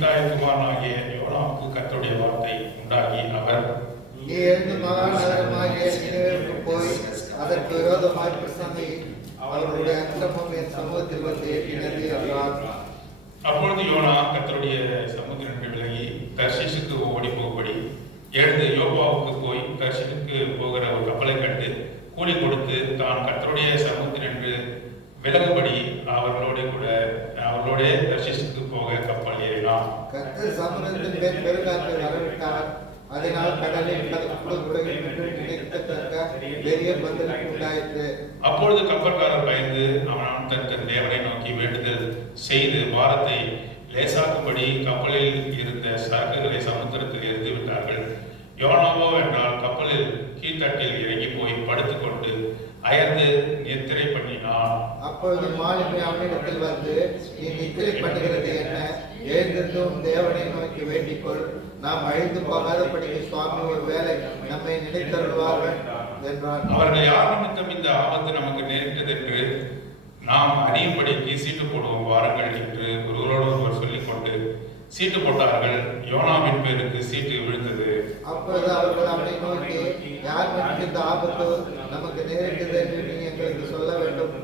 அமித்தாய் குமாரனாகிய யோனாவுக்கு கர்த்தருடைய வார்த்தை உண்டாகி அவர், நீ எழுந்து மகா நகரமாகிய நினிவேவுக்கு போய் அதற்கு விரோதமாய் பிரசங்கி, அவர்களுடைய அக்கிரமம் என் சமூகத்தில் வந்து எட்டினது என்றார். அப்பொழுது யோனா கர்த்தருடைய சமுத்திரத்திலிருந்து விலகி தர்ஷீசுக்கு ஓடி போகும்படி எழுந்து யோப்பாவுக்கு போய் தர்ஷீசுக்கு போகிற ஒரு கப்பலை கண்டு கூலி கொடுத்து தான் கர்த்தருடைய சமுத்திரத்திலிருந்து விலகும்படி அவர்களோட தர்ஷீசுக்கு போக கப்பல் ஏறினான். கர்த்தர் சமுத்திரத்தின் மேல் பெருங்காற்றை வரவிட்டார். அதனால் கடலில் நினைக்கத்தக்க பெரிய பதில் உண்டாயிற்று. அப்பொழுது கப்பல்காரர் பயந்து அவன் தன் தேவனை நோக்கி வேண்டுதல் செய்து பாரத்தை லேசாக்கும்படி கப்பலில் இருந்த சரக்குகளை சமுத்திரத்தில் எரிந்து விட்டார்கள். யோனாவோ என்றால் கப்பலில் கீழ்த்தட்டில் இறங்கி போய் படுத்துக்கொண்டு அயர்ந்து நித்திரை பண்ணினான். அப்பொழுது மாலுமி அவனிடத்தில் வந்து, நீ நித்திரை பண்ணுகிறது என்ன? எழுந்திருந்தும் தேவனை நோக்கி வேண்டிக்கொள். நாம் அழிந்து போகாதபடிக்கு சுவாமி ஒரு வேலை நம்மை நினைத்தருள்வார்கள் என்றார். அவர்கள் யார் நிமித்தம் இந்த ஆபத்து நமக்கு நேரிட்டது என்று நாம் அறியும்படிக்கு சீட்டு போடுவோம் வாருங்கள் என்று ஒருவரோடு ஒருவர் சொல்லிக்கொண்டு சீட்டு போட்டார்கள். யோனாவின் பேருக்கு சீட்டு விழுந்தது. அப்பொழுது அவர்கள் அவனை நோக்கி, யார் நிமித்தம் இந்த ஆபத்து நமக்கு நேரிட்டது என்று நீ எங்களுக்கு சொல்ல வேண்டும்.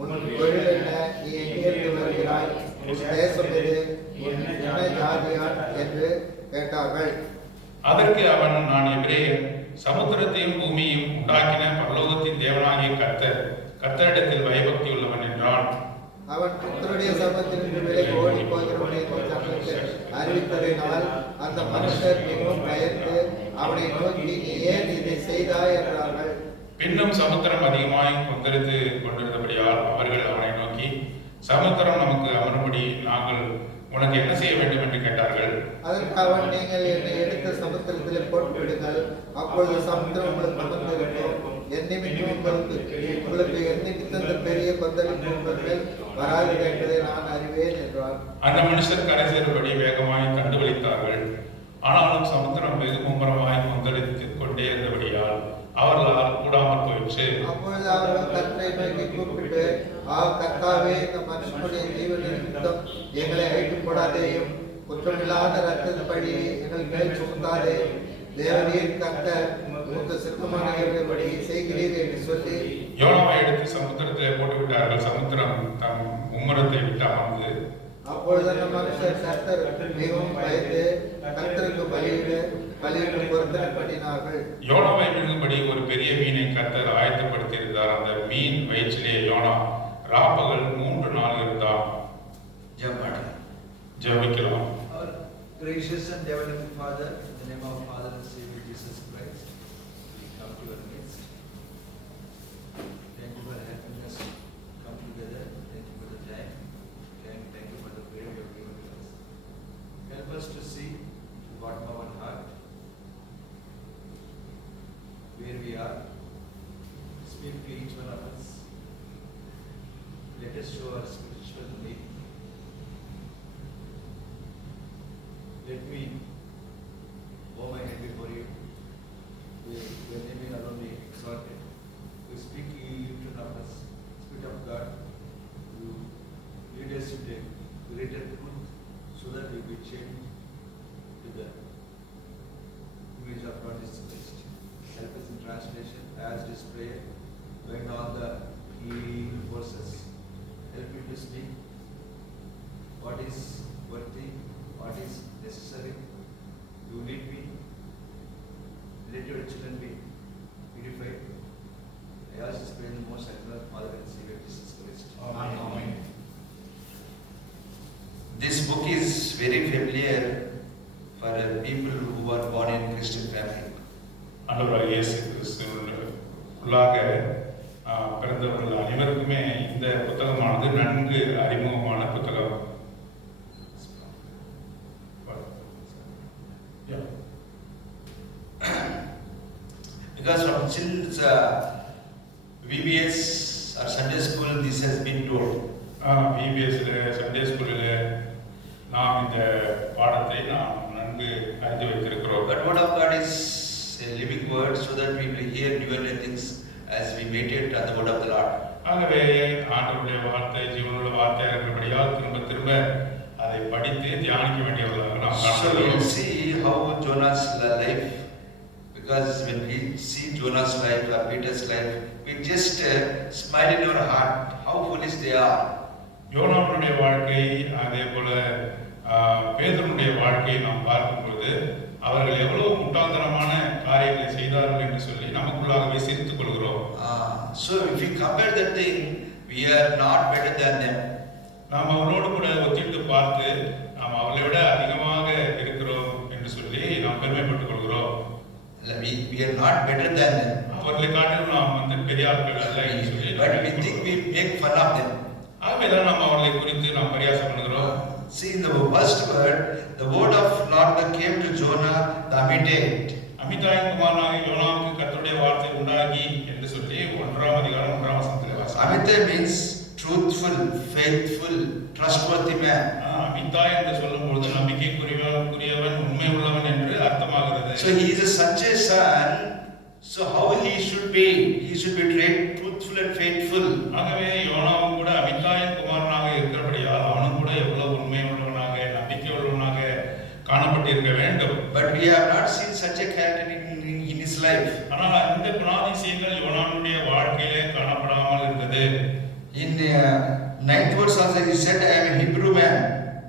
உன் தொழில் என்ன? நீ எங்கிருந்து வருகிறாய்? உன் தேசம் எது? உன் என்ன ஜாதியான் என்று கேட்டார்கள். அதற்கு அவன், நான் எபிரேயன், சமுத்திரத்தையும் பூமியையும் உண்டாக்கின பரலோகத்தின் தேவனாகிய கர்த்தரிடத்தில் பயபக்தி உள்ளவன் என்றான். அவன் கர்த்தருடைய சமூகத்திலிருந்து விலகி ஓடி போகிறவனை தங்களுக்கு அறிவித்ததினால் அந்த மனுஷர் மிகவும் பயந்து அவனை நோக்கி, நீ ஏன் இதை செய்தாய் என்றார்கள். பின்னும் சமுத்திரம் அதிகமாய் கொந்தளித்து கொண்டிருந்தபடியால் அவர்கள் அவனை நோக்கி, சமுத்திரம் நமக்கு அமரும்படி நாங்கள் உனக்கு என்ன செய்ய வேண்டும் என்று கேட்டார்கள். அதற்கு அவன், நீங்கள் என்னை எடுத்த சமுத்திரத்திலே போட்டு விடுங்கள், அப்பொழுது சமுத்திரம் உங்களுக்கு அமர்ந்திருக்கும். என் நிமித்தம் உங்களுக்கு என் நிமித்தம் பெரிய கொந்தளிப்பு உங்கள் மேல் வராது என்பதை நான் அறிவேன் என்றார். அந்த மனுஷர் கரை சேரும்படி வேகமாய் கண்டுகளித்தார்கள். ஆனாலும் சமுத்திரம் வெகு மும்பரமாய் கொந்தளித்து கொண்டே இருந்தபடியால் அவர்களால் கூடாமல் போயிற்று. அப்பொழுது அவர்கள் கர்த்தரை நோக்கி கூப்பிட்டு, கர்த்தாவே, இந்த மனுஷனுடைய ஜீவன் நிமித்தம் எங்களை அழித்து போடாதேயும், குற்றமில்லாத ரத்தத்தின் படி எங்கள் மேல் சுமத்தாதே. தேவரீர் கர்த்தர் உமக்கு சித்தமானபடி செய்கிறீர் என்று சொல்லி யோனாவை எடுத்து சமுத்திரத்திலே போட்டு விட்டார்கள். சமுத்திரம் தம் மும்முரத்தை விட்டு அமர்ந்து, அப்பொழுது அந்த மனுஷர் கர்த்தர் மிகவும் பயந்து கர்த்தருக்கு பலியிட்டு பொருத்தனை பண்ணினார்கள். யோனாவை விழுங்கும்படி ஒரு பெரிய மீனை கர்த்தர் ஆயத்தப்படுத்தி இருந்தார். அந்த மீன் வயிற்றிலே யோனா ராப்பகல் 3 நாள் இருந்தார். ஜெபிக்கலாம். Gracious and everlasting Father, in the name of our Father and Savior Jesus Christ, we come to your midst. Thank you for helping us come together. Thank you for the time. Thank you for the prayer you have given to us. Help us to see to bottom of our heart where we are. Speak to each one of us. Let us show our spiritual need. Let me bow my head before you. Your name is alone be exalted. We speak to each one of us. Spirit of God, you lead us to the greater truth so that we will change to the image of God is Christ. Help us in translation as this prayer, knowing all the key verses. Help me to speak what is worthy, what is necessary. You lead me. Let your children be beautified. I ask this prayer in the most sacred Father and Savior Jesus Christ. Amen. This book is very familiar for people who are born in Christian family. ஆண்டவராகிய இயேசு கிறிஸ்துவுக்குள்ளாக பிறந்தவர்கள் அனைவருக்குமே இந்த புத்தகமானது நன்கு அறிமுகமான புத்தகம். Because from children's VBS or Sunday school, this has been told. VBSல சண்டே ஸ்கூலில் நாம் இந்த பாடத்தை நாம் நன்கு அறிந்து வைத்திருக்கிறோம். But word of God is a living word, so that we will hear newer things as we meditate on the word of the Lord. ஆகவே ஆண்டவருடைய வார்த்தை ஜீவனுள்ள வார்த்தையாக இருக்கிறபடியால் திரும்ப திரும்ப அதை படித்து தியானிக்க வேண்டியவர்களாக So we will see how Jonah's life, because when we see Jonah's life or Peter's life, we just smile in our heart how foolish they are. யோனாவுடைய வாழ்க்கை அதே போல பேதுருடைய வாழ்க்கையை நாம் பார்க்கும் பொழுது அவர்கள் எவ்வளவு முட்டாள்தனமான காரியங்களை செய்தார்கள் என்று சொல்லி நமக்குள்ளாகவே சிரித்துக் கொள்கிறோம். So if we compare that thing, we are not better than them. நாம் அவரோடு கூட ஒத்திட்டு பார்த்து நாம் அவர்களை விட அதிகமாக இருக்கிறோம் என்று சொல்லி நாம் பெருமைப்பட்டுக் கொள்கிறோம். We are not better than them. அவர்களை காட்டிலும் நாம் பெரிய ஆட்கள் அல்ல என்று சொல்லி But we think we make fun of them. ஆகவேதான் நாம் அவர்களை குறித்து நாம் பரியாசம் பண்ணுகிறோம். See in the first word, the word of Lord that came to Jonah, the Amitate. அமிதாயின் குமாரனாகிய யோனாவுக்கு கர்த்தருடைய வார்த்தை உண்டாகி என்று சொல்லி 1ஆம் அதிகாரம் 1ஆம் வசனத்திலே வாசிக்கிறோம். Amitai means truthful, faithful, trustworthy man. அமிதாய் என்று சொல்லும்போது நம்பிக்கைக்குரியவன், உண்மை உள்ளவன் என்று அர்த்தமாகிறது. So he is such a son. So how he should be? He should be truthful and faithful. ஆகவே யோனாவும் கூட அமிதாயின் குமாரனாக இருக்கிறபடியால் அவனும் கூட எவ்வளவு உண்மை உள்ளவனாக, நம்பிக்கை உள்ளவனாக காணப்பட்டிருக்க வேண்டும். But we have not seen such a character in his life. ஆனால் இந்த குணாதிசயங்கள் யோனாவுடைய வாழ்க்கையிலே காணப்படாமல் இருந்தது. In 9th verse also he said, I am a Hebrew man.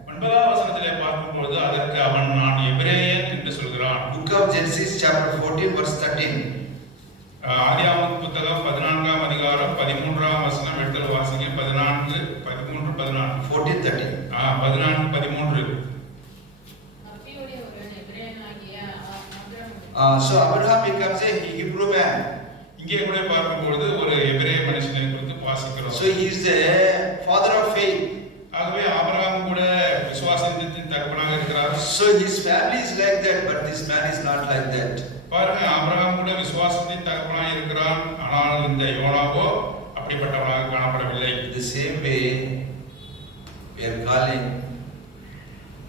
9ஆம் வசனத்திலே பார்க்கும்போது அதற்கு அவன் நான் எபிரேயன் என்று சொல்கிறான். Book of Genesis chapter 14 verse 13. ஆதியாகமம் புத்தகம் 14ஆம் அதிகாரம் 13ஆம் வசனம் எடுத்து வாசிங்க. 14 13 14 14:13. 14 13. So Abraham becomes a Hebrew man. இங்கே கூட பார்க்கும்போது ஒரு எபிரேய மனுஷனை குறித்து வாசிக்கிறோம். So he is the father of faith. ஆகவே ஆபிரகாம் கூட விசுவாசத்தின் தகப்பனாக இருக்கிறார். So his family is like that, but this man is not like that. பாருங்க, ஆபிரகாம் கூட விசுவாசத்தின் தகப்பனாக இருக்கிறான். ஆனால் இந்த யோனாவோ அப்படிப்பட்டவனாக காணப்படவில்லை. The same way we are calling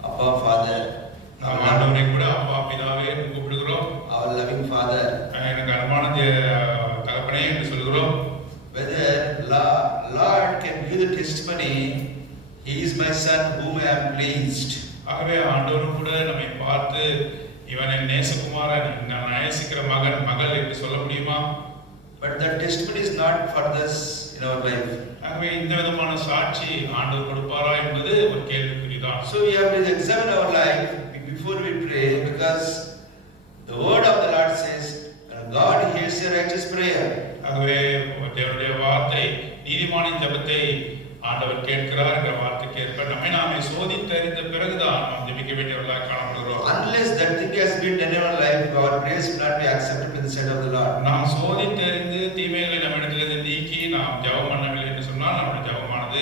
Abba Father. நாம் ஆண்டவரை கூட அப்பா பிதாவே என்று கூப்பிடுகிறோம். Our loving Father. எனக்கு அன்பான தகப்பனே என்று சொல்கிறோம். Whether Lord can give the testimony, He is my son whom I am pleased. ஆகவே ஆண்டவரும் கூட நம்மை பார்த்து இவன் என் நேசகுமாரன், நான் நேசிக்கிற மகன் மகள் என்று சொல்ல முடியுமா? But that testimony is not for this in our life. ஆகவே இந்த விதமான சாட்சி ஆண்டவர் கொடுப்பாரா என்பது ஒரு கேள்விக்குறிதான். So we have to examine our life before we pray, because the word of the Lord says God hears a righteous prayer. ஆகவே தேவனுடைய வார்த்தை நீதிமானின் ஜெபத்தை ஆண்டவர் கேட்கிறார் என்ற வார்த்தைக்கு ஏற்ப நம்மை நாமே சோதித்தறிந்த பிறகுதான் நாம் ஜெபிக்க வேண்டியவர்களாக காணப்படுகிறோம். Unless that thing has been done in our life, our prayers will not be accepted in the sight of the Lord. நாம் சோதித்தறிந்து தீமைகளை நம்மிடத்திலிருந்து நீக்கி நாம் ஜெபம் பண்ணவில்லை என்று சொன்னால் நம்முடைய ஜெபமானது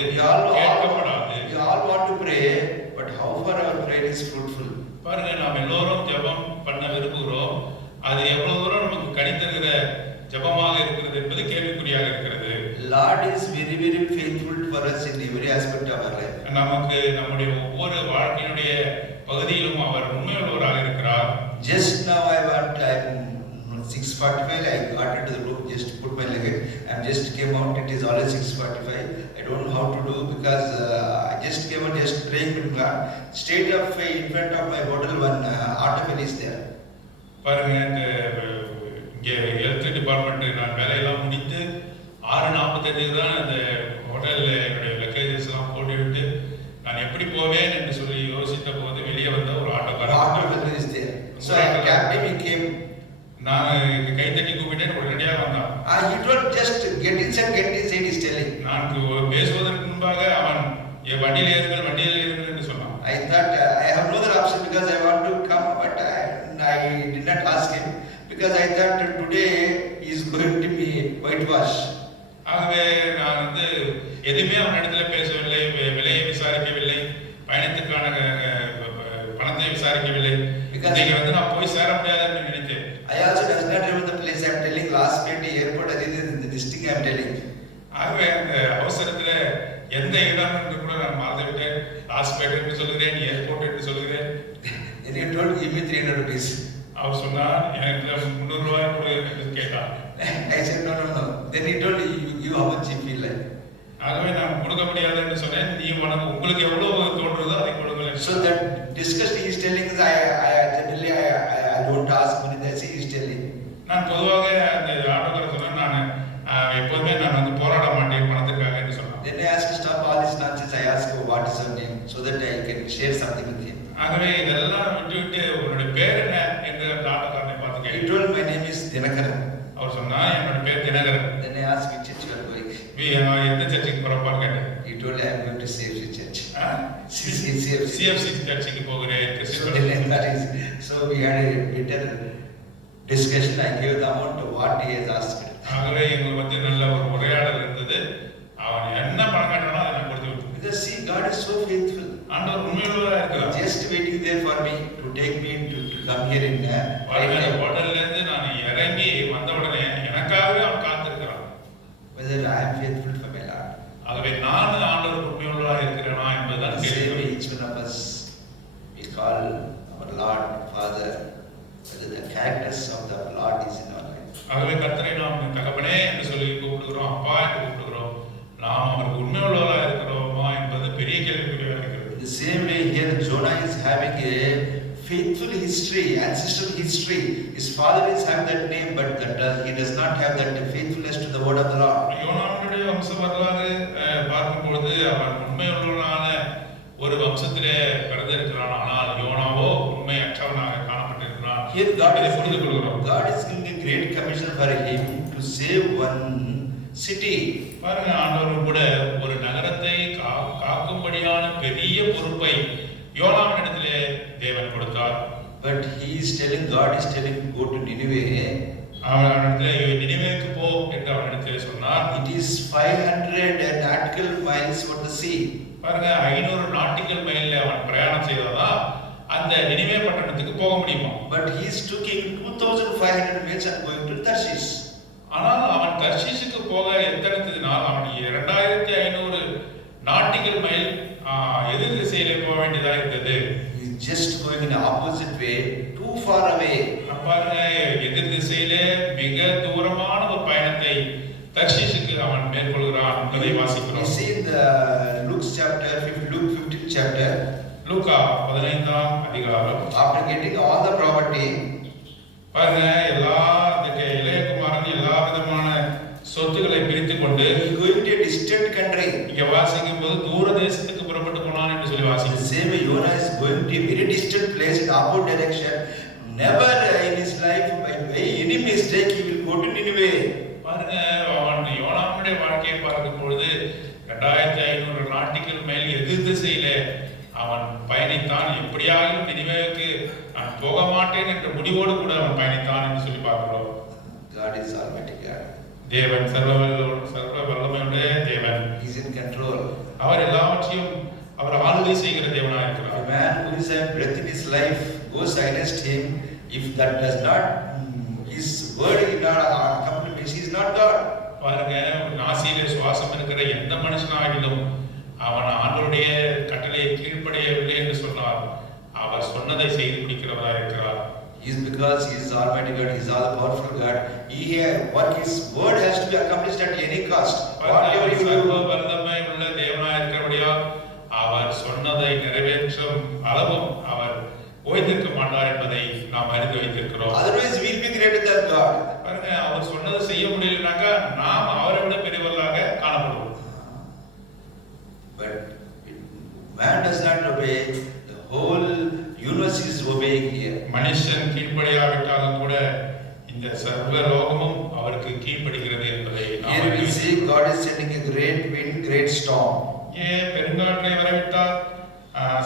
கேட்கப்படாது. We all want to pray, but how far our prayer is fruitful? பாருங்க, நாம் எல்லோரும் ஜெபம் பண்ண விரும்புகிறோம். அது எவ்வளவு தூரம் நமக்கு கனிதருகிற ஜெபமாக இருக்கிறது என்பது கேள்விக்குறியாக இருக்கிறது. Lord is very very faithful for us in every aspect of our life. நமக்கு நம்முடைய ஒவ்வொரு வாழ்க்கையினுடைய பகுதியிலும் அவர் உண்மையுள்ளவராக இருக்கிறார். Just now I'm 6:45. I got into the room, just put my luggage. I just came out. It is already 6:45. I don't know how to do, because I just came out just praying with God. State of faith in front of my hotel, one automobile is there. பாருங்க, இங்கே health department நான் வேலையெல்லாம் முடித்து 6:45 தான் அந்த ஹோட்டலில் என்னுடைய luggages எல்லாம் போட்டுவிட்டு நான் எப்படி போவேன் என்று சொல்லி யோசித்த போது வெளியே வந்த ஒரு Automobile is there. So I kept him. He came. நான் கை தட்டி கூப்பிட்டேன், உடனடியாக வந்தான். He told just get inside. He's telling. நான் பேசுவதற்கு முன்பாக அவன் வண்டியில் ஏறுங்கள் என்று சொன்னான். I thought I have no other option, because I want to come, but I did not ask him, because I thought today he is going to be whitewash. ஆகவே நான் எதுவுமே அவனிடத்துல பேசவில்லை, விலையை விசாரிக்கவில்லை, பயணத்துக்கான பணத்தை விசாரிக்கவில்லை. நீங்க நான் போய் சேர முடியாது என்று நினைத்தேன். I also does not remember the place. I am telling last minute airport. This thing I am telling. ஆகவே அந்த அவசரத்துல எந்த இடம் என்று கூட நான் மறந்துவிட்டேன். ஹாஸ்பிட்டல் என்று சொல்கிறேன், ஏர்போர்ட் என்று சொல்கிறேன். Then he told, give me 300 rupees. அவர் சொன்னார், எனக்கு 300 ரூபாய் கொடு என்று கேட்டார். I said no. Then he told, you how much you feel like. ஆகவே நான் கொடுக்க முடியாது என்று சொன்னேன். நீ உங்களுக்கு எவ்வளவு தோன்றுதோ அதை கொடுங்கள். So that discussion he is telling is I with him. ஆகவே இதெல்லாம் விட்டுவிட்டு உன்னுடைய பேர் என்ன என்று அந்த ஆட்டக்காரனை பார்த்து He கேட்டார். told, my name is Dinakaran. அவர் சொன்னார், என்னோட பேர் Dinakaran. Then I asked which church you are going. எந்த சர்ச்சுக்கு போறப்பான்னு கேட்டேன். He told, I am going to CFC church. CFC. CFC சர்ச்சுக்கு போகிறேன். So then that is, so we had a bitter discussion. I gave the amount of what he has asked. ஆகவே எங்களுக்கு வந்து நல்ல ஒரு உரையாடல் இருந்தது. அவன் என்ன பணம் கேட்டானோ அதை நான் கொடுத்து விட்டேன். Because see, God is so faithful. ஆண்டவர் உண்மையுள்ளவராக இருக்கிறார். Just waiting there for me to take me to come here in ஹோட்டல்ல இருந்து நான் இறங்கி வந்த உடனே எனக்காகவே அவன் காத்திருக்கிறான். whether I am faithful for my Lord. ஆகவே நான் ஆண்டவர் உண்மையுள்ளவராக இருக்கிறேனா என்பதுதான் The same way கேள்வி. each one of us, we call our Lord Father, whether the characters of the Lord is in our life. ஆகவே கர்த்தரை நாம் தகப்பனே என்று சொல்லி கூப்பிடுகிறோம், அப்பா என்று கூப்பிடுகிறோம். நாம் அவருக்கு உண்மையுள்ளவராக இருக்கிறோமா என்பது பெரிய கேள்விக்குறியாக இருக்கிறது. The same way here Jonah is having a faithful history, ancestral history. His father is having that name, but he does not have that faithfulness to the word of the Lord. யோனாவுடைய வம்ச வரலாறு பார்க்கும் பொழுது அவன் உண்மையுள்ளவனான ஒரு வம்சத்திலே பிறந்திருக்கிறான். ஆனால் யோனாவோ உண்மையற்றவனாக காணப்பட்டிருக்கிறான். Here God இதை is புரிந்து கொள்கிறோம். giving a great commission for him to save one city. பாருங்க, ஆண்டவர் கூட ஒரு நகரத்தை காக்கும்படியான பெரிய பொறுப்பை யோனாவினிடத்திலே தேவன் கொடுத்தார். But he is telling, God is telling, go to Nineveh. அவனிடத்திலே நினிவேக்கு போ என்று அவனிடத்திலே சொன்னார். It is 500 nautical miles over the sea. பாருங்க, 500 நாட்டிக்கல் மைல்ல அவன் பிரயாணம் செய்தாதான் அந்த நினிவே பட்டணத்துக்கு போக முடியுமா. But he is taking 2500 miles and going to Tarshish. ஆனால் அவன் தர்ஷீஷுக்கு போக எத்தனித்ததினால் அவன் 2500 நாட்டிக்கல் மைல் எதிர் திசையிலே போக வேண்டியதாக இருந்தது. He is just going in the opposite way, too far away. பாருங்க, எதிர் திசையிலே மிக தூரமான ஒரு பயணத்தை தர்ஷீஷுக்கு அவன் மேற்கொள்கிறான் என்பதை We வாசிக்கிறோம். see in the Luke 15th chapter, லூக்கா 15ஆம் அதிகாரம். after getting all the property, பாருங்க, எல்லா இளைய குமாரன் எல்லா விதமான சொத்துக்களை பிரித்து கொண்டு he is going to a distant country. இங்க வாசிக்கும் போது தூர தேசத்துக்கு புறப்பட்டு போனான் என்று சொல்லி The வாசிக்கிறோம். same way Jonah is going to a very distant place in opposite direction. Never in his life, by any mistake, he will go to Nineveh. பாருங்க, அவன் யோனாவுடைய வாழ்க்கையை பார்க்கும் பொழுது 2500 நாட்டிக்கல் மேல் எதிர் திசையிலே அவன் பயணித்தான். எப்படியாவது நினிவேவுக்கு நான் போக மாட்டேன் என்ற முடிவோடு கூட அவன் பயணித்தான் என்று சொல்லி பார்க்கிறோம். God is Almighty God. தேவன் சர்வ வல்லமையுடைய தேவன். He is in control. அவர் எல்லாவற்றையும் அவர் ஆளுகை செய்கிற தேவனாக A இருக்கிறார். man who is having breath in his life goes against him. If that does not, his word is not accomplished, he is not God. பாருங்க, நாசியிலே சுவாசம் இருக்கிற எந்த மனுஷனாகிலும் அவன் ஆண்டவருடைய கட்டளையை கீழ்ப்படியவில்லை என்று சொன்னார், அவர் சொன்னதை செய்து முடிக்கிறவராக இருக்கிறார். He is because he is Almighty God, he is all powerful God. What his word has to be accomplished at any cost. Whatever you சர்வ do, வல்லமை உள்ள தேவனாக இருக்கிறபடியால் அவர் சொன்னதை நிறைவேற்றும் அளவும் அவர் ஓய்ந்திருக்க மாட்டார் என்பதை நாம் அறிந்து வைத்திருக்கிறோம். otherwise we will be greater than God. பாருங்க, அவர் சொன்னதை செய்ய முடியலனாக்கா நாம் அவரை விட பெரியவர்களாக காணப்படுவோம். But man does not obey, the whole universe is obeying here. மனுஷன் கீழ்ப்படியாவிட்டாலும் கூட இந்த சர்வ லோகமும் அவருக்கு கீழ்ப்படுகிறது என்பதை நாம் Here we அறிந்து see God is sending a great wind, great storm. ஏன் பெருங்காற்றை வரவிட்டார்,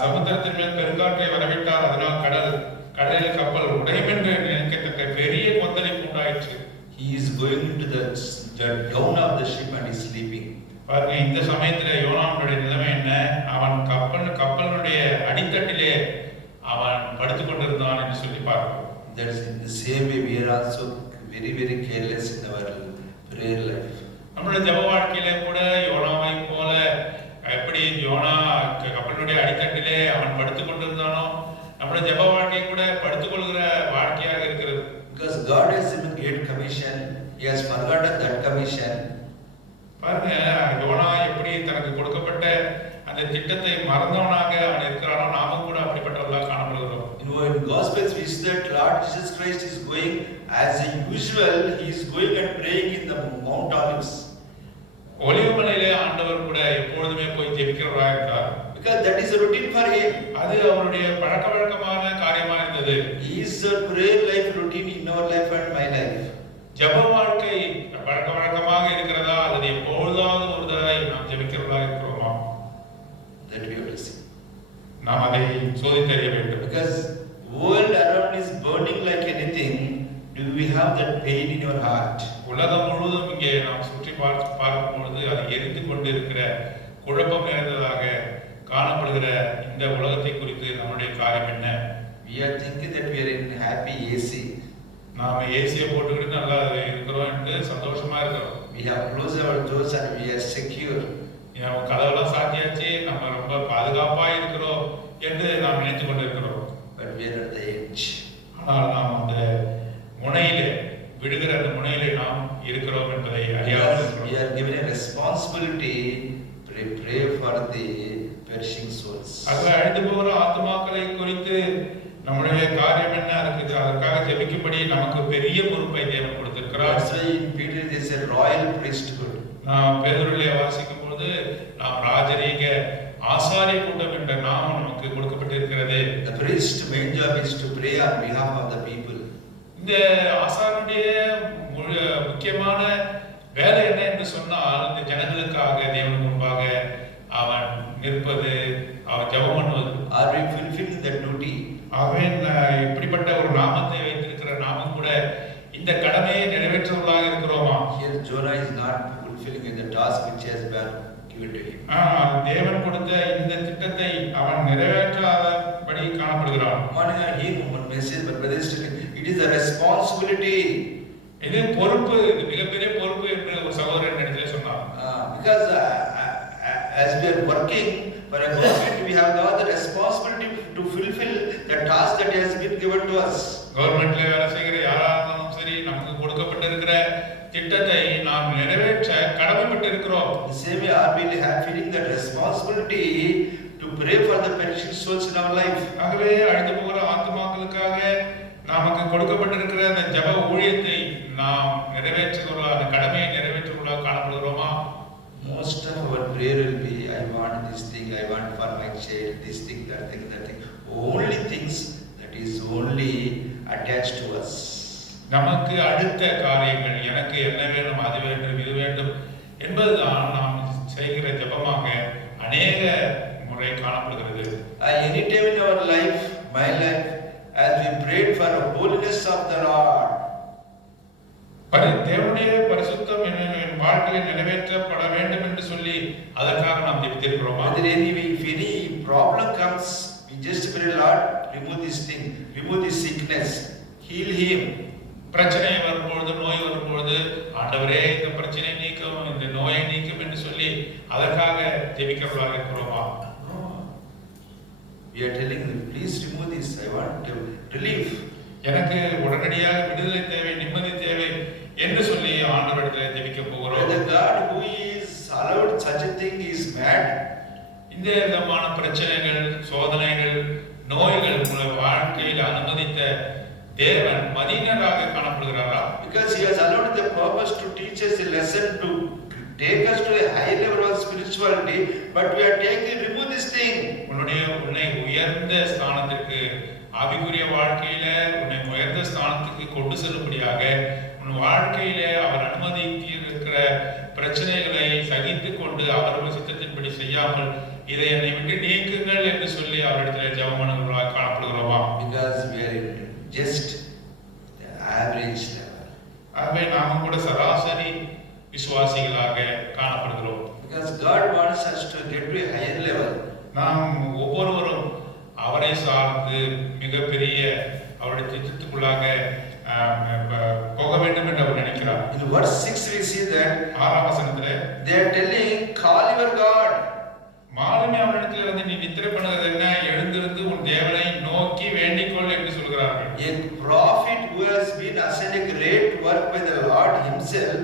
சமுத்திரத்தின் மேல் பெருங்காற்றை வரவிட்டார், அதனால் கடலில் கப்பல் உடையும் என்று நினைக்கத்தக்க பெரிய கொந்தளிப்பு உண்டாயிற்று. He is going into the down of the ship and is sleeping. பாருங்க, இந்த சமயத்துல யோனாவுடைய நிலைமை என்ன? அவன் கப்பலுடைய அடித்தட்டிலே அவன் படுத்துக் கொண்டிருந்தான் என்று சொல்லி பார்க்கிறோம். That is in the same way we are also very, very careless in our prayer life. நம்முடைய ஜெப வாழ்க்கையிலே கூட யோனாவை போல எப்படி யோனா கப்பலுடைய அடித்தட்டிலே அவன் படுத்துக் கொண்டிருந்தானோ, நம்முடைய ஜெப வாழ்க்கை கூட படுத்துக் கொள்கிற வாழ்க்கையாக இருக்கிறது. Because God has given great commission, he has forgotten that commission. பாருங்க, யோனா எப்படி தனக்கு கொடுக்கப்பட்ட அந்த திட்டத்தை மறந்தவனாக அவன் இருக்கிறானோ, நாமும் கூட அப்படிப்பட்டவர்களாக காணப்படுகிறோம். In Gospels we see that Lord Jesus Christ is going as usual, he is going and praying in the Mount Olives. ஒலிவமலையிலே ஆண்டவர் கூட எப்பொழுதுமே போய் ஜெபிக்கிறவராக இருந்தார். because that is a routine for him. அது அவருடைய பழக்கவழக்கமான காரியமா இருந்தது. Is a prayer life routine in our life and my life? ஜெப வாழ்க்கை பழக்கவழக்கமாக இருக்கிறதா, அது எப்பொழுதாவது ஒரு தடவை நாம் ஜெபிக்கிறதா இருக்கிறோமா? That we have to see. நாம் அதை சோதித்தறிய வேண்டும். Because world around is burning like anything. Do we have that pain in your heart? உலகம் முழுவதும் இங்கே நாம் சுற்றி பார்க்கும் பொழுது அது எரிந்து கொண்டு இருக்கிற குழப்பம் நிறைந்ததாக காணப்படுகிற இந்த உலகத்தை குறித்து நம்முடைய காரியம் என்ன? We are thinking that we are in happy AC. நாம ஏசியை போட்டுக்கிட்டு நல்லா இருக்கிறோம் என்று சந்தோஷமா இருக்கிறோம். We have closed our doors and we are secure. கதவெல்லாம் சாத்தியாச்சு, நம்ம ரொம்ப பாதுகாப்பா இருக்கிறோம் என்று நாம் நினைத்து கொண்டு இருக்கிறோம். But we are at the edge. ஆனால் நாம் அந்த முனையிலே, விடுகிற அந்த முனையிலே நாம் இருக்கிறோம் என்பதை அறியாமல் இருக்கிறோம். We are given a responsibility to pray for the perishing souls. ஆகவே அழிந்து போகிற ஆத்துமாக்களை குறித்து நம்முடைய காரியம் என்ன, அதற்காக ஜெபிக்கும்படி நமக்கு பெரிய பொறுப்பை தேவன் கொடுத்திருக்கிறார். That's why in Peter there is a royal priesthood. நாம் பேதுருவிலே வாசிக்கும் பொழுது நாம் ராஜரீக ஆசாரிய கூட்டம் என்ற நாமம் நமக்கு கொடுக்கப்பட்டிருக்கிறது. The priest main job is to pray on behalf of the people. இந்த ஆசாரியனுடைய முக்கியமான வேலை என்ன என்று சொன்னால், இந்த ஜனங்களுக்காக தேவன் முன்பாக அவன் நிற்பது, அவன் ஜெபம் பண்ணுவது. Are we fulfilling that duty? அவன் இப்படிப்பட்ட ஒரு நாமத்தை வைத்திருக்கிற நாமும் கூட இந்த கடமையை நிறைவேற்றுவதாக இருக்கிறோமா? Here Jonah is not fulfilling the task which has been given to him. தேவன் கொடுத்த இந்த திட்டத்தை அவன் நிறைவேற்றாதபடி காணப்படுகிறான். Morning I hear one message, but brother is telling it is a responsibility. இது பொறுப்பு, இது மிகப்பெரிய பொறுப்பு என்று ஒரு சகோதரன் இடத்திலே சொன்னார். Because as we are working for a government, we have got the responsibility to fulfill the task that has been given to us. கவர்மெண்ட்ல வேலை செய்கிற யாரா இருந்தாலும் சரி, நமக்கு கொடுக்கப்பட்டிருக்கிற திட்டத்தை நாம் நிறைவேற்ற கடமைப்பட்டு இருக்கிறோம். The same way are we feeling that responsibility to pray for the perishing souls in our life. ஆகவே அழிந்து போகிற ஆத்துமாக்களுக்காக நமக்கு கொடுக்கப்பட்டிருக்கிற அந்த ஜெப ஊழியத்தை நாம் நிறைவேற்றுகிறோம், அந்த கடமையை நிறைவேற்றுகிறோம் காணப்படுகிறோமா? Most of our prayer will be, I want this thing, I want for my child, this thing, that thing, that thing. Only things that is only attached to us. நமக்கு அடுத்த காரியங்கள், எனக்கு என்ன வேணும், அது வேண்டும், இது வேண்டும் என்பதுதான் நாம் செய்கிற ஜெபமாக அநேக முறை காணப்படுகிறது. Anytime in our life, my life, as we prayed for the holiness of the Lord, தேவனுடைய பரிசுத்தம் என் வாழ்க்கையில் நிறைவேற்றப்பட வேண்டும் என்று சொல்லி அதற்காக நாம் ஜெபித்திருக்கிறோமா? if any problem comes, we just pray, Lord, remove this thing, remove this sickness, heal him. பிரச்சனை வரும்பொழுது, நோய் வரும்பொழுது, ஆண்டவரே இந்த பிரச்சனை நீக்கும், இந்த நோயை நீக்கும் என்று சொல்லி அதற்காக ஜெபிக்கிறவர்களாக இருக்கிறோமா? We are telling them, please remove this, I want relief. எனக்கு உடனடியாக விடுதலை தேவை, நிம்மதி தேவை என்று சொல்லி ஆண்டவரிடத்தில் ஜெபிக்க போகிறோம். The God who is allowed such a thing is mad. இந்த விதமான பிரச்சனைகள், சோதனைகள், நோய்கள் உங்கள் வாழ்க்கையில் அனுமதித்த தேவன் மதியனராக காணப்படுகிறாரா? Because he has allowed the purpose to teach us a lesson, to take us to a high level of spirituality, but we are taking, remove this thing. உன்னை உயர்ந்த ஸ்தானத்திற்கு, ஆவிக்குரிய வாழ்க்கையில உன்னை உயர்ந்த ஸ்தானத்துக்கு கொண்டு செல்லும்படியாக உன் வாழ்க்கையில அவர் அனுமதித்து இருக்கிற பிரச்சனைகளை சகித்துக் கொண்டு அவருடைய சித்தத்தின்படி செய்யாமல் இதை என்னை விட்டு நீக்குங்கள் என்று சொல்லி அவரிடத்தில் ஜெபமானவர்களாக காணப்படுகிறோமா? Because we are in just the average level. ஆகவே நாமும் கூட சராசரி விசுவாசிகளாக காணப்படுகிறோம். Because God wants us to get to a higher level. நாம் ஒவ்வொருவரும் அவரை சார்ந்து மிகப்பெரிய அவருடைய திட்டத்துக்குள்ளாக போக வேண்டும் என்று அவர் நினைக்கிறார். In verse 6 we see that 6ஆம் வசனத்திலே they are telling, call your God. மாலுமி அவரிடத்தில் வந்து நீ நித்திரை பண்ணுகிறது என்ன, எழுந்திருந்து உன் தேவனை நோக்கி வேண்டிக்கொள் என்று சொல்கிறார்கள். A prophet who has been assigned a great work by the Lord himself,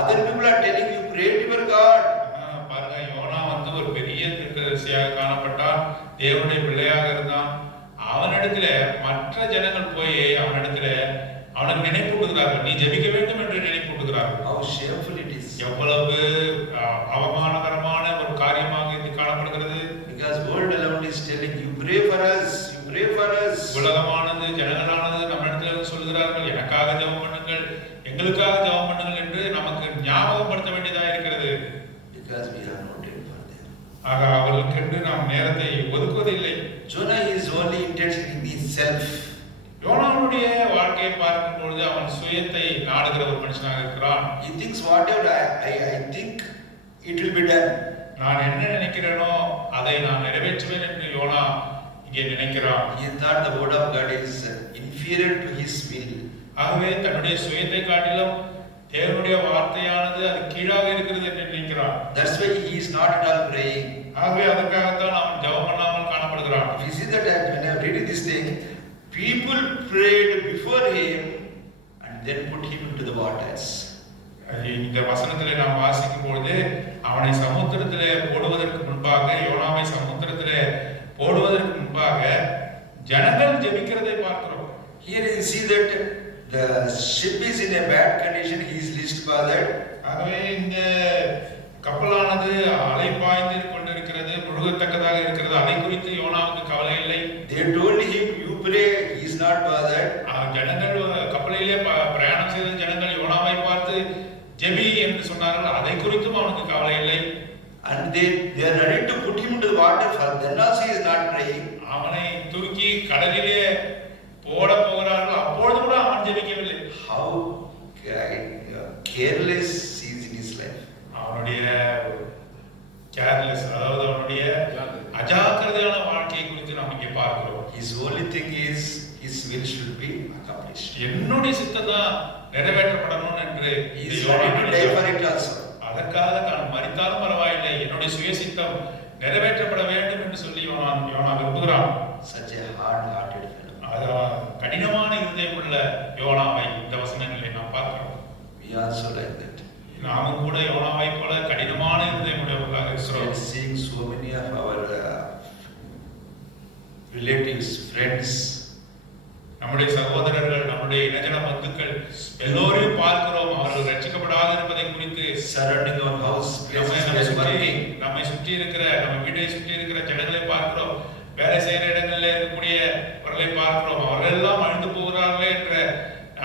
other people are telling you, pray to your God. பாருங்க, யோனா வந்து ஒரு பெரிய தீர்க்கதரிசியாக காணப்பட்டான், தேவனுடைய பிள்ளையாக இருந்தான். அவனிடத்துல மற்ற ஜனங்கள் போய் அவனிடத்துல அவனுக்கு நினைப்பூட்டுகிறார்கள், நீ ஜெபிக்க வேண்டும் என்று நினைப்பூட்டுகிறார்கள். How shameful it is. எவ்வளவு அவமானகரமான ஒரு காரியமாக இது காணப்படுகிறது. Because world pray for us, you pray for us. உலகமானது ஜனங்களானது நம்மிடத்தில் சொல்கிறார்கள், எனக்காக ஜெபம் பண்ணுங்கள், எங்களுக்காக ஜெபம் பண்ணுங்கள் என்று நமக்கு ஞாபகப்படுத்த வேண்டியதாக இருக்கிறது. Because we are not yet for them. ஆக அவர்களுக்கென்று நாம் நேரத்தை ஒதுக்குவதில்லை. Jonah is only interested in himself. யோனாவுடைய வாழ்க்கையை பார்க்கும் பொழுது அவன் சுயத்தை நாடுகிற ஒரு மனுஷனாக இருக்கிறான். He thinks whatever I think it will be done. நான் என்ன நினைக்கிறேனோ அதை நான் நிறைவேற்றுவேன் என்று யோனா இங்கே நினைக்கிறான். He thought the word of God is inferior to his will. ஆகவே தன்னுடைய சுயத்தை காட்டிலும் தேவனுடைய வார்த்தையானது அது கீழாக இருக்கிறது என்று நினைக்கிறான். That's why he is not at all praying. ஆகவே அதற்காகத்தான் அவன் ஜெபம் பண்ணாமல் காணப்படுகிறான். If you see that when I am reading this thing, people prayed before him and then put him into the waters. இந்த வசனத்திலே நாம் வாசிக்கும் பொழுது அவனை சமுத்திரத்திலே போடுவதற்கு முன்பாக, யோனாவை சமுத்திரத்திலே போடுவதற்கு முன்பாக ஜனங்கள் ஜெபிக்கிறதை பார்க்கிறோம். Here you see that the ship is in a bad condition. He is least bothered. ஆகவே இந்த கப்பலானது அலை பாய்ந்து கொண்டிருக்கிறது, முழுகத்தக்கதாக இருக்கிறது. அதை குறித்து யோனாவுக்கு கவலை இல்லை. They told him, you pray. He is not bothered. ஜனங்கள் கப்பலிலே பிரயாணம் செய்த ஜனங்கள் யோனாவை பார்த்து ஜெபி என்று சொன்னார்கள். அதை குறித்தும் அவனுக்கு கவலை இல்லை. And they are ready to put him into the water. For then also he is not praying. அவனை தூக்கி கடலிலே போட போகிறார்கள், அப்பொழுது கூட அவன் ஜெபிக்கவில்லை. How careless he is in his life. அவனுடைய கேர்லெஸ், அதாவது அவனுடைய அஜாக்கிரதையான வாழ்க்கையை குறித்து நாம் இங்கே பார்க்கிறோம். His only thing is his will should be accomplished. என்னுடைய சித்தம் தான் நிறைவேற்றப்படணும் என்று He is ready to die for it also. அதற்காக தான் மரித்தாலும் பரவாயில்லை, என்னுடைய சுய சித்தம் நிறைவேற்றப்பட வேண்டும் என்று சொல்லி யோனா விரும்புகிறான். Such a hard-hearted fellow. கடினமான இருதயம் உள்ள யோனாவை இந்த வசனங்களை நாம் பார்க்கிறோம். We also like that. நாமும் கூட யோனாவை போல கடினமான இருதயம் உடையவர்களாக We இருக்கிறோம். are seeing so many of our relatives, friends. நம்முடைய சகோதரர்கள், நம்முடைய இனஜன பந்துக்கள் எல்லோரையும் பார்க்கிறோம். அவர்கள் ரட்சிக்கப்படாது இருப்பதை குறித்து Surrounding our house, places we are working. நம்மை சுற்றி இருக்கிற, நம்ம வீட்டை சுற்றி இருக்கிற ஜனங்களை பார்க்கிறோம். வேலை செய்கிற இடங்களில் இருக்கக்கூடியவர்களை பார்க்கிறோம். அவர்கள் எல்லாம் அழிந்து போகிறார்களே என்ற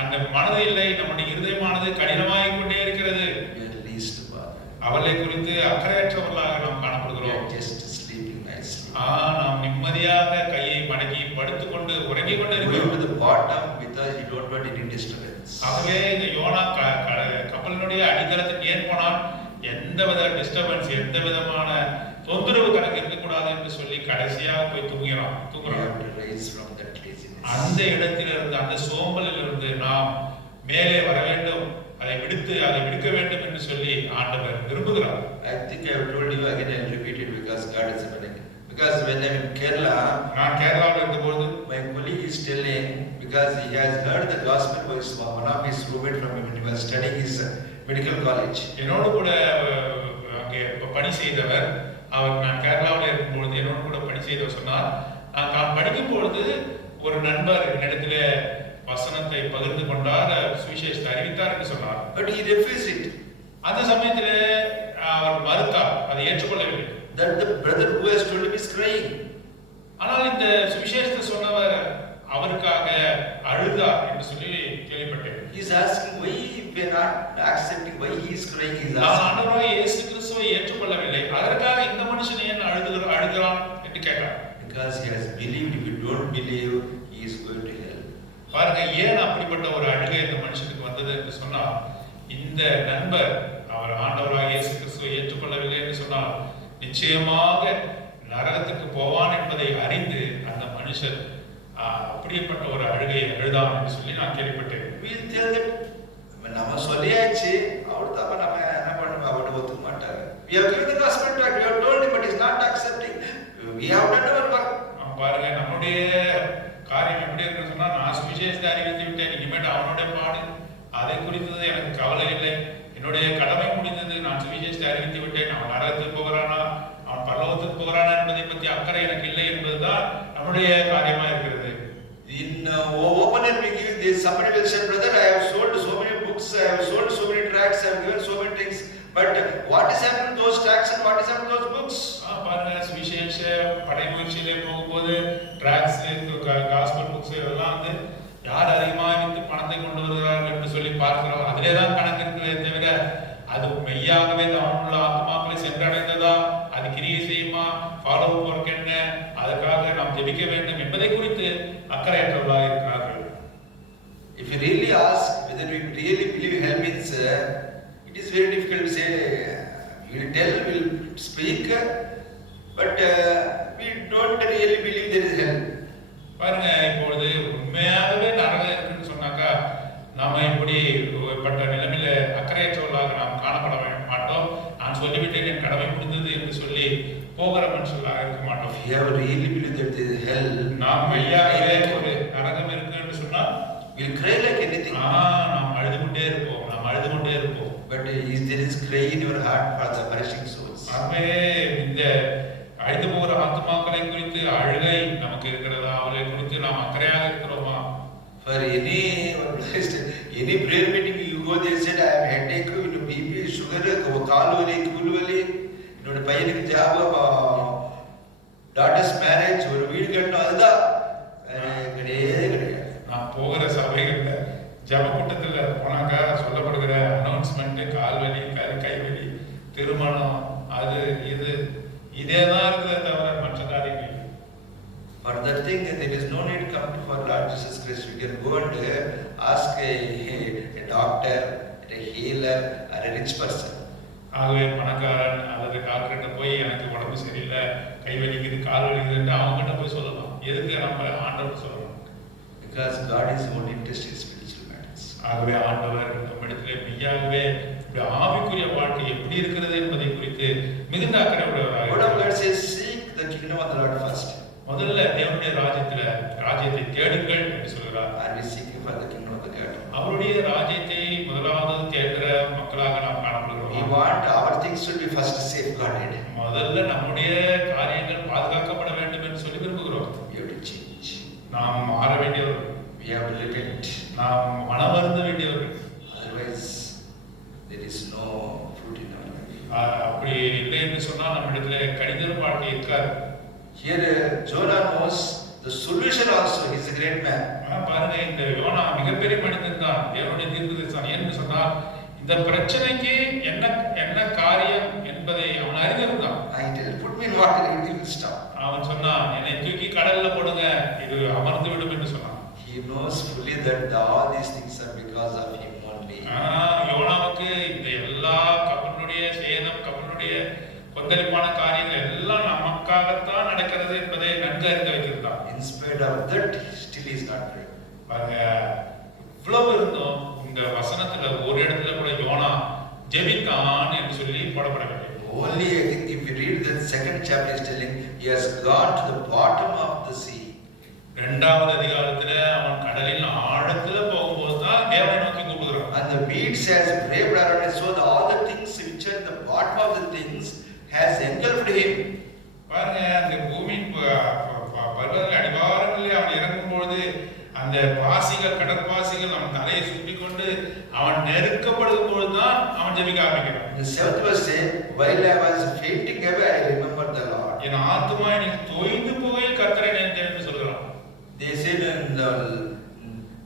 அந்த மனது இல்லை. நம்முடைய இருதயமானது கடினமாகிக் கொண்டே இருக்கிறது. We are least bothered. அவர்களை குறித்து அக்கறையற்றவர்களாக நாம் We காணப்படுகிறோம். are just sleeping nicely. நாம் நிம்மதியாக கையை மடக்கி படுத்துக்கொண்டு உறங்கிக் கொண்டு Going இருக்கிறோம். to the bottom because you don't want any disturbance. ஆகவே இந்த யோனா கப்பலினுடைய அடித்தளத்துக்கு ஏன் போனால் எந்தவித டிஸ்டர்பன்ஸ், எந்த விதமான தொந்தரவு கணக்கு இருக்கக்கூடாது என்று சொல்லி கடைசியாக போய் We தூங்குகிறான். have to rise from that laziness. அந்த இடத்திலிருந்து, அந்த சோம்பலிலிருந்து நாம் மேலே வர வேண்டும், அதை விடுக்க வேண்டும் என்று சொல்லி ஆண்டவர் விரும்புகிறார். I think I have told you again, I will repeat it because God is happening. Because when I am in Kerala, நான் கேரளாவில் இருந்தபோது my colleague is telling, because he has heard the gospel voice from one of his roommate from him when he was studying his medical college. என்னோடு கூட அங்கே பணி செய்தவர், நான் கேரளாவில் இருக்கும்பொழுது என்னோடு கூட பணி செய்தவர் சொன்னார், நான் படிக்கும் பொழுது ஒரு நண்பர் என்னிடத்துல வசனத்தை பகிர்ந்து கொண்டார், சுவிசேஷத்தை அறிவித்தார் என்று சொன்னார். But he refused it. அந்த சமயத்திலே அவர் மறுத்தார், அதை ஏற்றுக்கொள்ளவில்லை. That the brother who has told him is crying. ஆனால் இந்த சுவிசேஷத்தை சொன்னவர் அவருக்காக அழுதார் என்று சொல்லி கேள்விப்பட்டேன். He is asking why we are not accepting, why he is crying. He is நான் asking. ஆண்டவராகிய இயேசு கிறிஸ்துவை ஏற்றுக்கொள்ளவில்லை, அதற்காக இந்த மனுஷன் ஏன் அழுகிறான் என்று கேட்டார். Because he has believed. If you don't believe, he is going to hell. பாருங்க, ஏன் அப்படிப்பட்ட ஒரு அழுகை இந்த மனுஷனுக்கு வந்தது என்று சொன்னால், இந்த நண்பர் அவர் ஆண்டவராகிய இயேசு கிறிஸ்துவை ஏற்றுக்கொள்ளவில்லை என்று சொன்னால் நிச்சயமாக நரகத்துக்கு போவான் என்பதை அறிந்து அந்த மனுஷர் அப்படிப்பட்ட ஒரு அழுகையை அழுதான் என்று சொல்லி நான் கேள்விப்பட்டேன். We tell that நம்ம சொல்லியாச்சு, அவர் தான் நம்ம என்ன பண்ணுவோம், அவட ஒத்துக்க மாட்டாங்க. We have given the gospel tract, we have told him, but he is not accepting. We have done our work. பாருங்க, நம்முடைய காரியம் எப்படி இருக்குன்னு சொன்னா, நான் சுவிசேஷத்தை அறிவித்து விட்டேன், இனிமேட்டு அவனுடைய பாடு, அதை குறித்தது எனக்கு கவலை இல்லை. என்னுடைய கடமை முடிந்தது, நான் சுவிசேஷத்தை அறிவித்து விட்டேன். அவன் நரகத்துக்கு போகிறானா, அவன் பரலோகத்துக்கு போகிறானா என்பதை பற்றி அக்கறை எனக்கு இல்லை என்பதுதான் நம்முடைய காரியமா இருக்கிறது. In open air we give this, somebody will say, brother, I have sold so many books, I have sold so many tracts, I have given so many things, but what is happening to those tracts and what is happening to those books? பாருங்க, சுவிசேஷ படைமுயற்சியிலே போகும்போது tracks, gospel books இதெல்லாம் வந்து யார் அதிகமாக with பணத்தை கொண்டு வருகிறார்கள் என்று சொல்லி பார்க்கிறோம். அதிலே தான் கணக்கு இருக்கிறதே தவிர அது மெய்யாகவே அவனுள்ள ஆத்மாக்களை சென்றடைந்ததா, அது கிரியை செய்யுமா, ஃபாலோ ஒர்க் என்ன, அதற்காக நாம் ஜெபிக்க வேண்டும் என்பதை குறித்து அக்கறையற்றவர்களாக இருக்கிறார்கள். If you really ask whether we really believe hell means, it is very difficult to say. We will tell, we will speak, but we don't really believe there is hell. பாருங்க, இப்பொழுது உண்மையாகவே நரகம் இருக்குன்னு சொன்னாக்கா நாம இப்படிப்பட்ட நிலைமையில அக்கறையற்றவர்களாக நாம் காணப்பட மாட்டோம். நான் சொல்லிவிட்டேன், என் கடமை முடிந்தது என்று சொல்லி போகிற மனுஷர்களாக இருக்க மாட்டோம். If you have really believed that there is hell, நாம் மெய்யாகவே ஒரு நரகம் இருக்கு என்று சொன்னா we will cry like anything. நாம் அழுது கொண்டே இருப்போம், நாம் அழுது கொண்டே இருப்போம். But is there is cry in your heart for the perishing souls? ஆகவே இந்த அழிந்து போகிற ஆத்மாக்களை குறித்து அழுகை நமக்கு இருக்கிறதா, அவர்களை குறித்து நாம் அக்கறையாக இருக்கிறோமா? For any prayer meeting you go, they said I have headache, BP, sugar, கால் வலி, கூல் வலி, என்னோட பையனுக்கு ஜாப், டாட்டர்ஸ் மேரேஜ், ஒரு வீடு கட்டணும், அதுதான் கிடையாது. நான் போகிற சபைகள்ல ஜப கூட்டத்துல போனாக்கா சொல்லப்படுகிற அனௌன்ஸ்மெண்ட் கால்வலி, கைவலி, திருமணம், அது இது இதேதான் இருக்கிறத தவிர மற்ற காரியங்கள். For that thing, there is no need to come to for Lord Jesus Christ. We can go and ask a doctor, a healer, or a rich person. ஆகவே பணக்காரன் அல்லது டாக்டர்கிட்ட போய் எனக்கு உடம்பு சரியில்லை, கை வலிக்குது, கால் வலிக்குதுன்னு அவங்ககிட்ட போய் சொல்லலாம். எதுக்கு நம்ம ஆண்டவர் சொல்லணும்? Because God is only interested in spiritual matters. ஆகவே ஆண்டவர் நம்மிடத்திலே மெய்யாகவே ஆவிக்குரிய வாழ்க்கை எப்படி இருக்கிறது என்பதை குறித்து மிகுந்த அக்கறை உடையவராக. Word of God says, seek the kingdom of the Lord first. முதல்ல தேவனுடைய ராஜ்யத்தை தேடுங்கள் என்று சொல்கிறார். Are we seeking for the kingdom of the God? அவருடைய ராஜ்யத்தை முதலாவது தேடுகிற மக்களாக நாம் காணப்படுகிறோம். We want our things should be first safeguarded. முதல்ல நம்முடைய காரியங்கள் பாதுகாக்கப்பட வேண்டும் என்று சொல்லி விரும்புகிறோம். We have to change. நாம் மாற வேண்டியவர்கள். We have to repent. நாம் மனவருந்த வேண்டியவர்கள். Otherwise, there is no fruit in our life. அப்படி இல்லை என்று சொன்னால் நம்மிடத்துல கடிதம் வாழ்க்கை இருக்காது. Here Jonah knows the solution also. He is a great man. பாருங்க, இந்த யோனா மிகப்பெரிய மனிதன் தான், தேவனுடைய தீர்க்கதரிசி. ஏன்னு சொன்னால் இந்த பிரச்சனைக்கு என்ன என்ன காரியம் என்பதை அவன் அறிந்திருந்தான். I tell, put me in water, it will stop. அவன் சொன்னான், என்னை தூக்கி கடல்ல போடுங்க, இது அமர்ந்து விடும் என்று சொன்னான். He knows fully that all these things are because of him only. யோனாவுக்கு இந்த எல்லா கப்பலுடைய சேதம், கப்பலுடைய கொந்தளிப்பான காரியங்கள் எல்லாம் நமக்காகத்தான் நடக்கிறது என்பதை நன்கு அறிந்து வைத்திருந்தான். In spite of that, still he is not praying. பாருங்க, இவ்வளவு இருந்தும் இந்த வசனத்துல ஒரு இடத்துல கூட யோனா ஜெபித்தான் என்று சொல்லி போடப்படவில்லை. Only I think if you read the second chapter, is telling he has gone to the bottom of the sea. இரண்டாவது அதிகாரத்துல அவன் கடலின் ஆழத்துல போகும்போது தான் தேவனை நோக்கி கூப்பிடுகிறான். And the weeds has braved around it, so that all the things which are the bottom of the things has engulfed him. பாருங்க, அந்த பூமியின் பர்வதங்கள் அடிவாரங்களில் அவன் இறங்கும் பொழுது அந்த பாசிகள், கடற்பாசிகள் அவன் தலையை சுற்றி கொண்டு அவன் நெருக்கப்படுகும் பொழுதுதான் அவன் ஜெபிக்க ஆரம்பிக்கிறான். The seventh verse says, while I was fainting away, I remembered the Lord. என் ஆத்துமா எனக்கு தொய்ந்து போகையில் கர்த்தரை நினைத்தேன் என்று சொல்கிறான். They said in the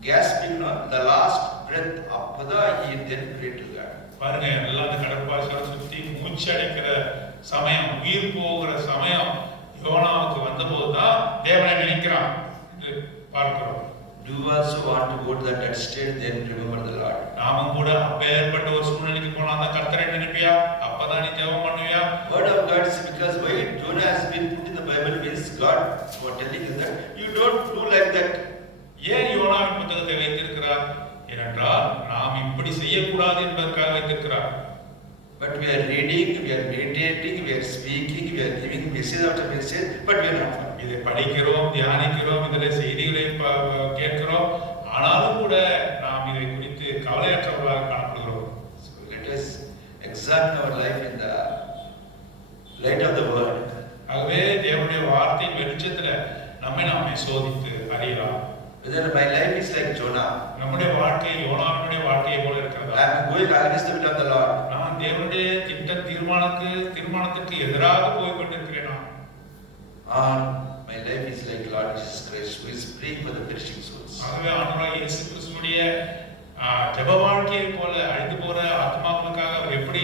gasping, the last breath, appada he then prayed to God. பாருங்க, எல்லாம் அந்த கடற்பாசிகளை சுற்றி மூச்சு அடைக்கிற சமயம், உயிர் போகிற சமயம் யோனாவுக்கு வந்தபோது தான் தேவனை நினைக்கிறான் என்று பார்க்கிறோம். Do you also want to go to that state, then remember the Lord? நாமும் கூட அப்பேற்பட்ட ஒரு சூழ்நிலைக்கு போனா தான் கர்த்தரை நினைப்பியா, அப்பதான் நீ ஜெபம் பண்ணுவியா? Word of God is because why Jonah has been put in the Bible means God was telling us that you don't do like that. ஏன் யோனாவின் புத்தகத்தை வைத்திருக்கிறார்? ஏனென்றால் நாம் இப்படி செய்யக்கூடாது என்பதற்காக வைத்திருக்கிறார். But we are reading, we are meditating, we are speaking, we are giving message after message, but we are not following. இதை படிக்கிறோம், தியானிக்கிறோம், இதில் செய்திகளை கேட்கிறோம், ஆனாலும் கூட நாம் இதை குறித்து கவலையற்றவர்களாக காணப்படுகிறோம். So let us examine our life in the light of the word. ஆகவே தேவனுடைய வார்த்தையின் வெளிச்சத்துல நம்மை நாமே சோதித்து அறியலாம். Whether my life is like Jonah, நம்முடைய வாழ்க்கை யோனாவினுடைய வாழ்க்கையை போல இருக்கிறதா? I am going against the will of the Lord. நான் தேவனுடைய தீர்மானத்துக்கு எதிராக போய் கொண்டிருக்கிறேனா? Or my My life is like Lord Jesus Christ, who is praying for the perishing souls. ஆகவே ஆண்டவராகிய இயேசு கிறிஸ்துவுடைய ஜெப வாழ்க்கையை போல அழிந்து போற ஆத்மாக்களுக்காக அவர் எப்படி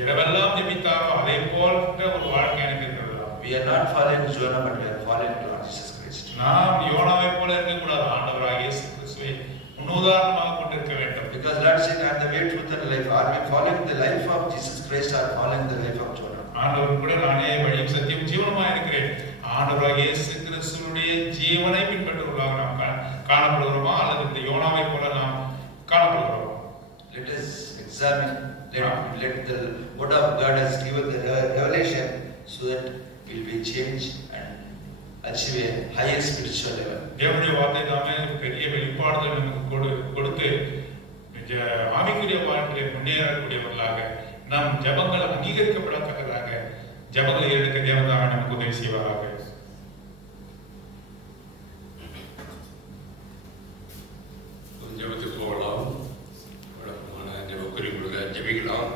இரவெல்லாம் ஜெபித்தாரோ அதே போன்ற ஒரு வாழ்க்கை எனக்கு இருக்கிறது. We are not following Jonah, but we are following Lord Jesus Christ. நாம் யோனாவை போல இருக்கக்கூடாது, ஆண்டவராகிய இயேசு கிறிஸ்துவை முன்னுதாரணமாக கொண்டிருக்க வேண்டும். Because Lord said, "I am the way, truth, and life." Are we following the life of Jesus Christ or following the life of Jonah? ஆண்டவர் கூட நானே வழியும் சத்தியம் ஜீவனமாக இருக்கிறேன். ஆண்டவராகிய இயேசு கிறிஸ்துவுடைய ஜீவனை பின்பற்றுவதாக நாம் காணப்படுகிறோமா அல்லது இந்த யோனாவை போல நாம் காணப்படுகிறோமா? Let us examine. Let the word of God has given the revelation so that we will be changed and achieve a higher spiritual level. தேவனுடைய வார்த்தை தாமே பெரிய வெளிப்பாடுகள் நமக்கு கொடுத்து ஆவிக்குரிய வாழ்க்கையை முன்னேறக்கூடியவர்களாக நம் ஜெபங்கள் அங்கீகரிக்கப்படத்தக்கதாக ஜெபங்களை எடுக்க தேவன்